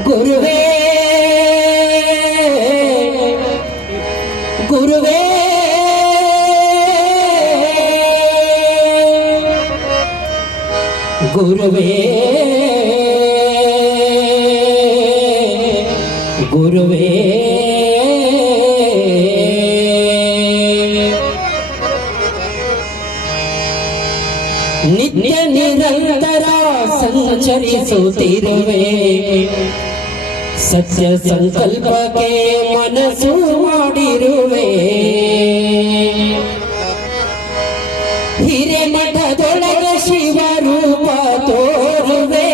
ಗುರುವೇ ಗುರುವೇ ಗುರುವೇ ಗುರುವೇ ನಿತ್ಯ ನಿರಂತರ ಸಂಚರಿಸುತ್ತಿರುವೆ ಸತ್ಯ ಸಂಕಲ್ಪಕ್ಕೆ ಮನಸ್ಸು ಮಾಡಿರುವೆ ಹಿರೇಮಠದೊಳಗೆ ಶಿವರೂಪ ತೋರುವೆ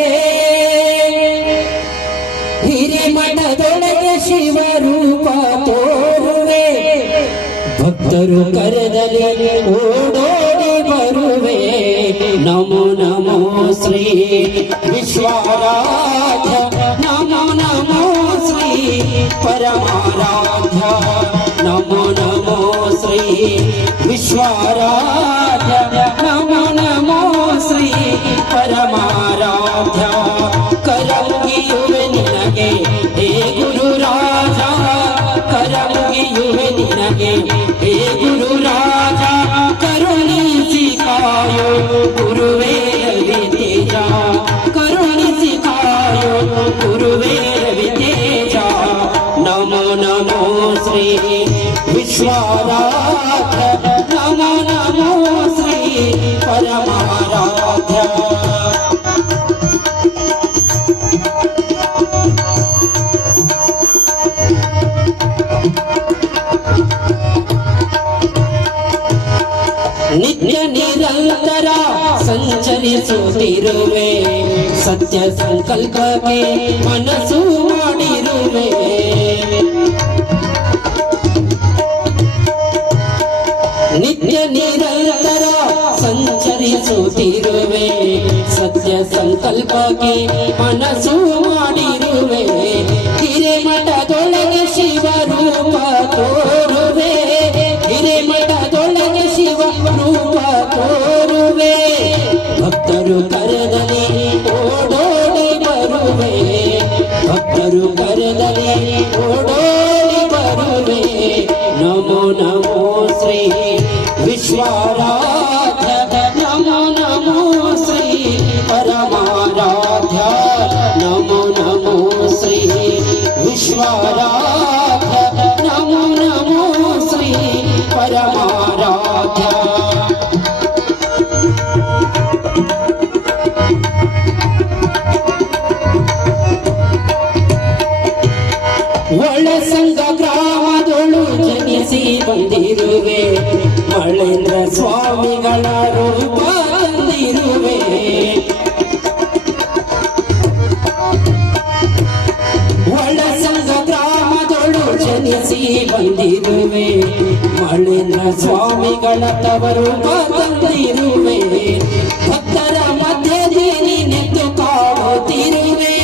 ಹಿರೇಮಠದೊಳಗೆ ಶಿವರೂಪ ತೋರುವೆ ಭಕ್ತರು ಕರೆದಲ್ಲಿ ಓಡೋಡಿ ಬರುವೆ ನಮೋ ನಮೋ ಶ್ರೀ ವಿಶ್ವಾರಾಧ್ಯ ನಮೋ ನಮೋ ಶ್ರೀ ಪರಮಾರಾಧ್ಯ ನಮೋ ನಮೋ ಶ್ರೀ ವಿಶ್ವಾರಾಧ್ಯ ನಮೋ ನಮೋ ಶ್ರೀ ಪರಮಾರಾಧ್ಯ ಕರಮುಗಿಯುವೆ ನಿನಗೆ ಹೇ ಗುರು ರಾಜ ಕರಮುಗಿಯುವೆ ನಿನಗೆ ಹೇ ಗುರು ರಾಜ ಕರುಣಿಸಿ ಕಾಯೋ ಗುರುವೇ ರವಿತೇಜ ಕರುಣಿಸಿ ಕಾಯೋ ಗುರುವೇ ರವಿತೇಜ ನಮೋ ನಮೋ ಶ್ರೀ ವಿಶ್ವಾರಾಧ್ಯ ನಮೋ ನಮೋ ಶ್ರೀ ಪರಮಾರಾಧ್ಯ ನಿತ್ಯ ನಿರಂತರ ಸಂಚರಿಸುತ್ತಿರುವೆ ಸತ್ಯ ಸಂಕಲ್ಪಕ್ಕೆ ಮನಸ್ಸು ಮಾಡಿರುವೆ ನಿತ್ಯ ನಿರಂತರ ಸಂಚರಿಸುತ್ತಿರುವೆ ಸತ್ಯ ಸಂಕಲ್ಪಕ್ಕೆ ಮನಸ್ಸು ಮಾಡಿರುವೆ ಹಿರೇಮಠದೊಳಗೆ ಶಿವರೂಪ ತೋರುವೆ ಹಿರೇಮಠದೊಳಗೆ ಶಿವರೂಪ ತೋರುವೆ ಭಕ್ತರು ಕರೆದಲ್ಲಿ ಓಡೋಡಿ ಬರುವೆ ಭಕ್ತರು ಕರೆದಲ್ಲಿ ಓಡೋಡಿ ಬರುವೆ ನಮೋ ನಮೋ ಶ್ರೀ ವಿಶ್ವಾರಾಧ್ಯ ನಮೋ ನಮೋ ಶ್ರೀ ಪರಮಾರಾಧ್ಯ ನಮೋ ನಮೋ ಶ್ರೀ ವಿಶ್ವಾರಾಧ್ಯ ನಮೋ ನಮೋ ಶ್ರೀ ಪರಮಾರಾಧ್ಯ ಒಳಸಂಗ ಗ್ರಾಮದೊಳು ಜನಿಸಿ ಬಂದಿರುವೆ ಮಳೇಂದ್ರ ಸ್ವಾಮಿಗಳ ರೂಪ ತಂದಿರುವೆ ಒಳಸಂಗ ಗ್ರಾಮದೊಳು ಜನಿಸಿ ಬಂದಿರುವೆ ಮಳೇಂದ್ರ ಸ್ವಾಮಿಗಳ ತವರು ತಂದಿರುವೆ ಭಕ್ತರ ಮಧ್ಯದಲ್ಲಿ ನಿಂತು ಕಾಡುತ್ತಿರುವೆ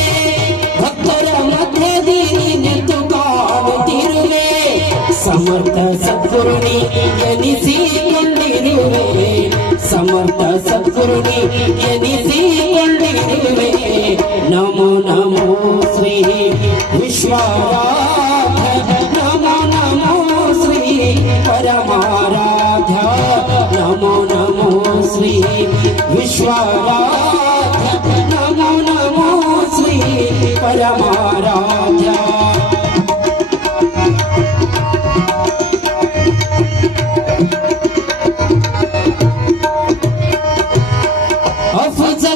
ಭಕ್ತರ ಮಧ್ಯದಲ್ಲಿ ನಿಂತು ಕಾಡುತ್ತಿರುವೆ ಸಮರ್ಥ ಸದ್ಗುರುನಿ ಎನಿಸಿಕೊಂಡಿರುವೆ ಸಮರ್ಥ ಸದ್ಗುರುನಿ ಎನಿಸಿಕೊಂಡಿರುವೆ ನಮೋ ನಮೋ ಶ್ರೀ ವಿಶ್ವಾರಾಧ್ಯ ನಮೋ ನಮೋ ಶ್ರೀ ಪರಮಾರಾಧ್ಯ ನಮೋ ನಮೋ ಶ್ರೀ ವಿಶ್ವಾರಾಧ್ಯ ನಮೋ ನಮೋ ಶ್ರೀ ಪರಮಾರಾಧ್ಯ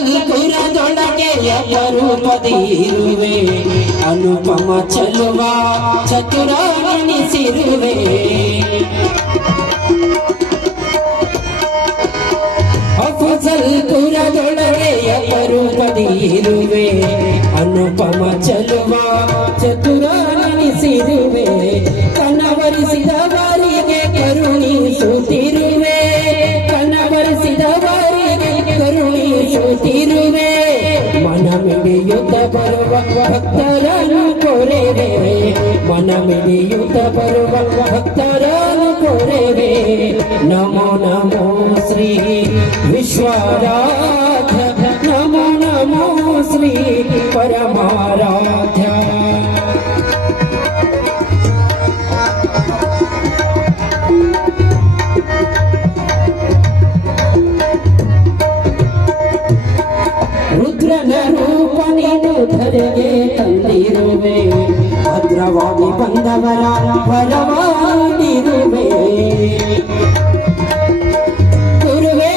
ಅಫಜಲ್ಪುರದೊಳಗೆ ಅಪರೂಪದಿ ಇರುವೆ ಅನುಪಮ ಚೆಲುವ ಚತುರ ಗಣಿಸಿರುವೆ ಅಫಜಲ್ಪುರದೊಳಗೆ ಅಪರೂಪದಿ ಇರುವೆ ಅನುಪಮ ಚೆಲುವ ಚತುರ ಗಣಿಸಿರುವೆ ಕನವರಿಸಿದವರಿಗೆ ಕರುಣಿಸುತ್ತಿರುವೆ ಕನವರಿಸಿದವರಿಗೆ ಕರುಣಿಸುತ್ತಿರುವೆ ಮನ ಮಿಡಿಯುತ್ತ ಬರುವ ಭಕ್ತರನ್ನು ಕೊರೆವೆ ಮನ ಮಿಡಿಯುತ್ತ ಬರುವ ಭಕ್ತರನ್ನು ಕೊರೆವೆ ನಮೋ ನಮೋ ಶ್ರೀ ವಿಶ್ವರಾಧ್ಯ ನಮೋ ನಮೋ ಶ್ರೀ ಪರಮಾರಾಧ್ಯ ರುದ್ರನ ರೂಪ ನೀನು ಧರೆಗೆ ತಂದಿರುವೆ ಭದ್ರವಾಗಿ ಬಂದವರ ವರವಾಗಿರುವೆ ಗುರುವೇ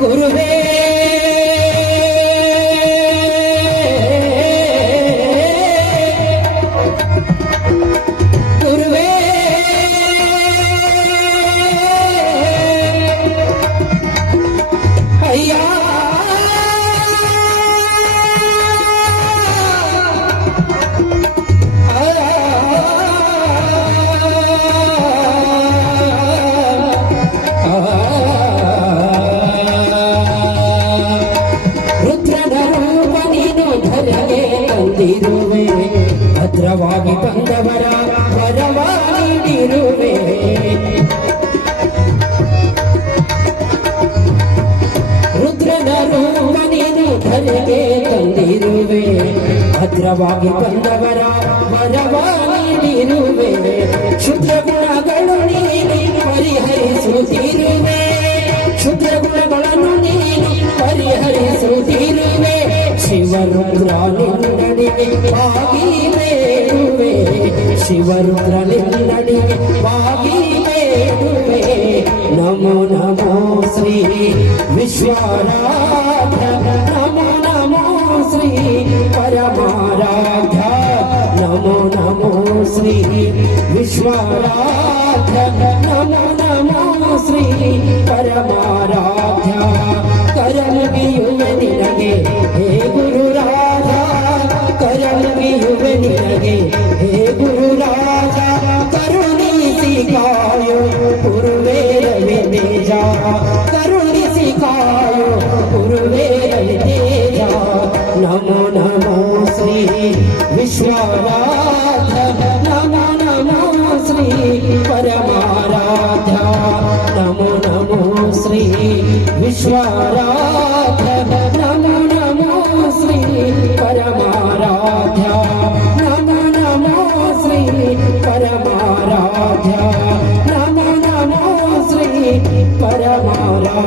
ಗುರುವೇ ತಂದಿರುವೆ ಭದ್ರವಾಗಿ ಬಂದವರ ವರವಾಗಿರುವೆ ರುದ್ರನ ರೂಪ ನೀನು ಧರೆಗೆ ತಂದಿರುವೆ ಭದ್ರವಾಗಿ ಬಂದವರ ವರವಾಗಿರುವೆ ಕ್ಷುದ್ರ ಗುಣಗಳು ನೀನು ಪರಿಹರಿಸುತ್ತಿರುವೆ ಕ್ಷುದ್ರ ಗುಣಗಳನ್ನು ನೀನು ಪರಿಹರಿಸುತ್ತಿರುವೆ ಶಿವರುದ್ರ ನಿನ್ನಡಿಗೆ ವಾಗಿ ಬೇಡುವೆ ಶಿವರುದ್ರ ನಿನ್ನಡಿಗೆ ವಾಗಿ ಬೇಡುವೆ ನಮೋ ನಮೋ ಶ್ರೀ ವಿಶ್ವರಾಧ್ಯ ನಮೋ ನಮೋ ಶ್ರೀ ಪರಮಾರಾಧ್ಯ ನಮೋ ನಮೋ ಶ್ರೀ ವಿಶ್ವರಾಧ್ಯ ನಮೋ ನಮೋ ಶ್ರೀ ಪರಮಾರಾಧ್ಯ ಕರಮುಗಿಯುವೆ ನಿನಗೆ ಹೇ ಗುರು ರಾಜ ಕರಮುಗಿಯುವೆ ನಿನಗೆ ಹೇ ಗುರು ರಾಜ ಕರುಣಿಸಿ ಕಾಯೋ ಗುರುವೇ ರವಿ ತೇಜ ಕರುಣಿಸಿ ಕಾಯೋ ಗುರುವೇ ರವಿ ತೇಜ ನಮೋ ನಮೋ ಶ್ರೀ ವಿಶ್ವರಾಧ್ಯ ನಮೋ ನಮೋ ಶ್ರೀ ಪರಮಾರಾಧ್ಯ ನಮೋ ನಮೋ ಶ್ರೀ ವಿಶ್ವರಾಧ್ಯ ನಮೋ ನಮೋ ಶ್ರೀ ಪರಮಾರಾಧ್ಯ ನಮೋ ನಮೋ ಶ್ರೀ ಪರಮಾರಾಧ್ಯ ನಮೋ ನಮೋ ಶ್ರೀ ಪರಮಾರಾಧ್ಯ